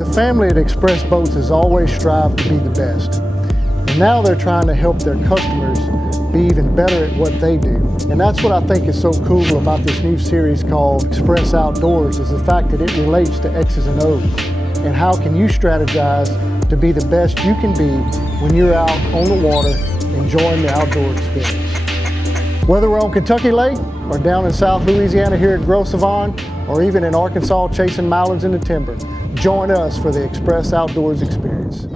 The family at Xpress Boats has always strived to be the best. And now they're trying to help their customers be even better at what they do. And that's what I think is so cool about this new series called Xpress Outdoors, is the fact that it relates to X's and O's. And how can you strategize to be the best you can be when you're out on the water enjoying the outdoor experience. Whether we're on Kentucky Lake or down in South Louisiana here at Grosse Savanne, or even in Arkansas chasing mallards in the timber, join us for the Xpress Outdoors experience.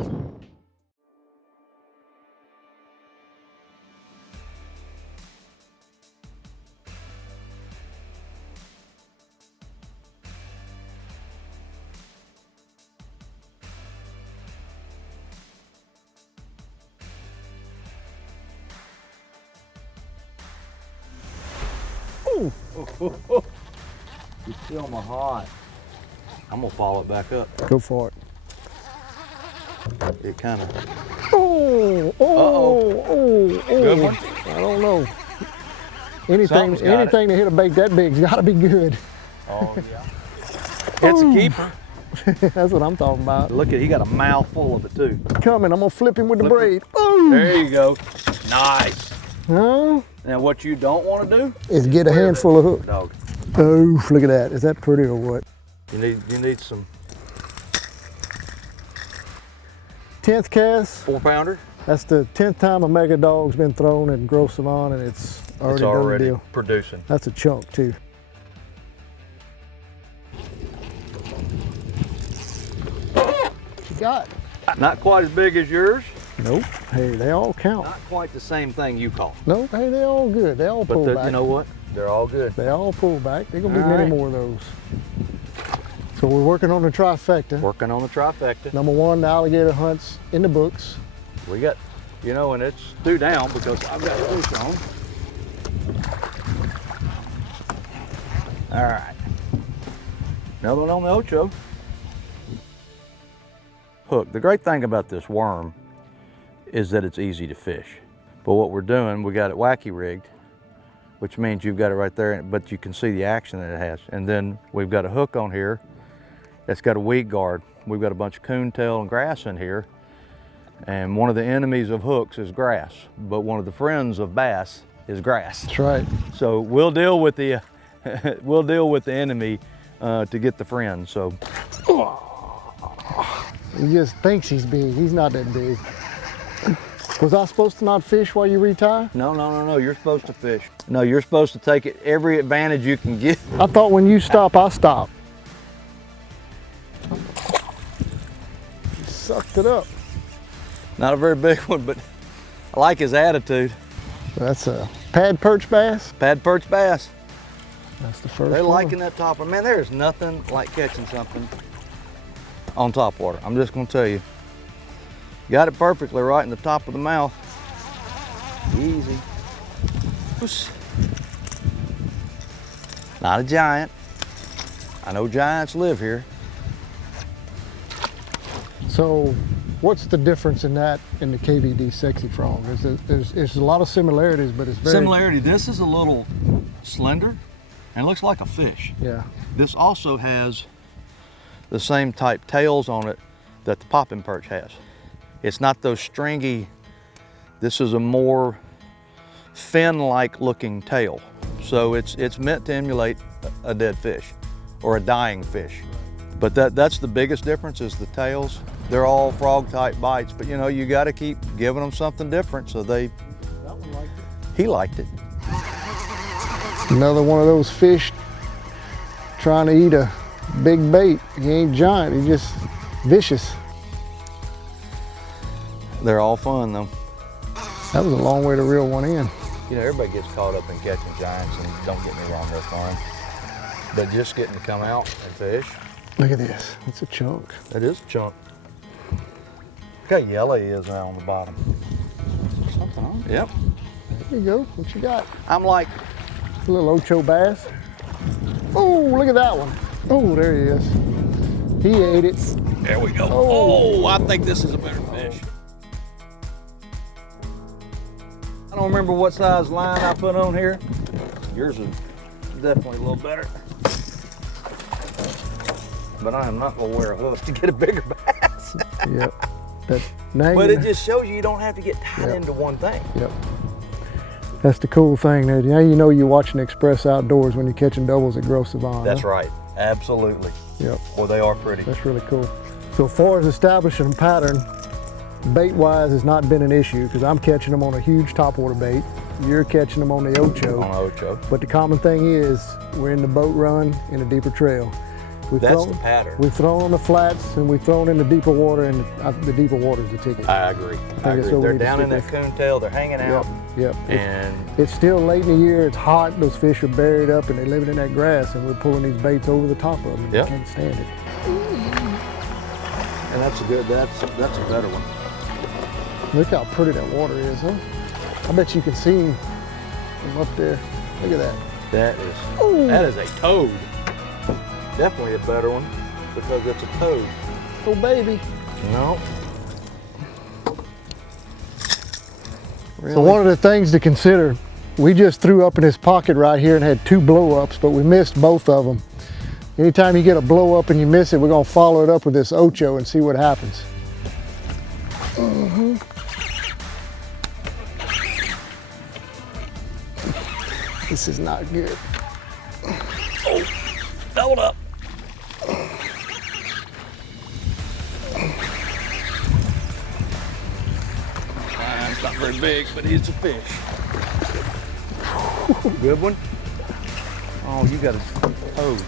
You feel my heart. I'm gonna follow it back up. Go for it. It kind of. Good one. I don't know. Anything to hit a bait that big's got to be good. Oh yeah. It's a keeper. That's what I'm talking about. Look at, he got a mouthful of it too. Coming, I'm gonna flip him with the braid. Boom. There you go. Nice. Huh? Now what you don't want to do is get a handful of hooks. Dog. Oh, look at that. Is that pretty or what? You need some 10th cast. 4-pounder. That's the 10th time a mega dog's been thrown in Grosse Savanne, and it's already done the deal. Producing. That's a chunk too. What you got? Not quite as big as yours. Nope. Hey, they all count. Not quite the same thing you caught. Nope. Hey, they all good. They all pull back. You know what? They're all good. They all pull back. There's gonna be many more of those. So we're working on the trifecta. Working on the trifecta. Number one, the alligator hunts in the books. We got, and it's due down because I've got a fish on. All right. Another one on the Ocho. Hook. The great thing about this worm is that it's easy to fish. But what we're doing, we got it wacky rigged, which means you've got it right there, but you can see the action that it has. And then we've got a hook on here that's got a weed guard. We've got a bunch of coontail and grass in here. And one of the enemies of hooks is grass, but one of the friends of bass is grass. That's right. So we'll deal with the enemy to get the friend. So he just thinks he's big. He's not that big. Was I supposed to not fish while you retie? No. You're supposed to fish. No, you're supposed to take it every advantage you can get. I thought when you stop, I stop. He sucked it up. Not a very big one, but I like his attitude. That's a pad perch bass? Pad perch bass. That's the first They're one. liking that topper. Man, there's nothing like catching something on top water. I'm just gonna tell you. Got it perfectly right in the top of the mouth. Easy. Oops. Not a giant. I know giants live here. So what's the difference in that and the KVD Sexy Frog? There's a lot of similarities, but it's very... Similarity, this is a little slender and looks like a fish. Yeah. This also has the same type tails on it that the popping perch has. It's not those stringy, this is a more fin-like looking tail. So it's meant to emulate a dead fish or a dying fish. But that's the biggest difference is the tails. They're all frog type bites, but you gotta keep giving them something different so they... That one liked it. He liked it. Another one of those fish trying to eat a big bait. He ain't giant, he's just vicious. They're all fun though. That was a long way to reel one in. Everybody gets caught up in catching giants, and don't get me wrong, they're fun. But just getting to come out and fish. Look at this, it's a chunk. It is a chunk. Look how yellow he is now on the bottom. Something on it. Yep. There you go, what you got? I'm like... A little Ocho bass. Oh, look at that one. Oh, there he is. He ate it. There we go. Oh, I think this is a better fish. I don't remember what size line I put on here. Yours is definitely a little better. but I am not gonna wear a hook to get a bigger bass. Yep. Now But it just shows you don't have to get tied Yep. into one thing. Yep. That's the cool thing there. Now you know you're watching Xpress Outdoors when you're catching doubles at Grosse Savanne. That's right. Absolutely. Yep. Well, they are pretty. That's really cool. So as far as establishing a pattern, bait-wise has not been an issue because I'm catching them on a huge topwater bait. You're catching them on the Ocho. On Ocho. But the common thing is we're in the boat run in a deeper trail. That's the pattern. We've thrown on the flats and we've thrown in the deeper water, and the deeper water is the ticket. I agree. I agree. They're down in that coontail. They're hanging out. Yep. And it's still late in the year. It's hot. Those fish are buried up and they're living in that grass, and we're pulling these baits over the top of them. And Yep. They can't stand it. and that's a good. That's a better one. Look how pretty that water is, huh? I bet you can see him from up there. Look at that. That is a toad. Definitely a better one because it's a toad. Oh, baby. No. Really? So one of the things to consider, we just threw up in his pocket right here and had 2 blow-ups, but we missed both of them. Anytime you get a blow-up and you miss it, we're gonna follow it up with this Ocho and see what happens. This is not good. Oh, hold up. It's not very big, but he's a fish. Good one. Oh, you got a toad.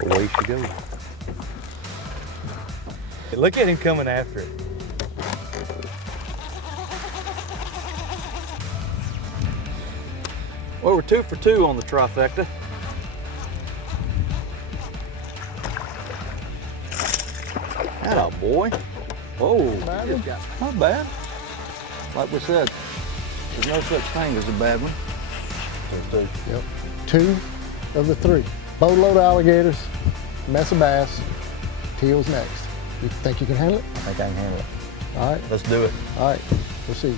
Away she goes. Look at him coming after it. Well, we're 2 for 2 on the trifecta. Atta boy. Oh, not bad. Like we said, there's no such thing as a bad one. There's 2. Yep. 2 of the 3. Boatload of alligators, mess of bass, teals next. You think you can handle it? I think I can handle it. All right. Let's do it. All right. We'll see you.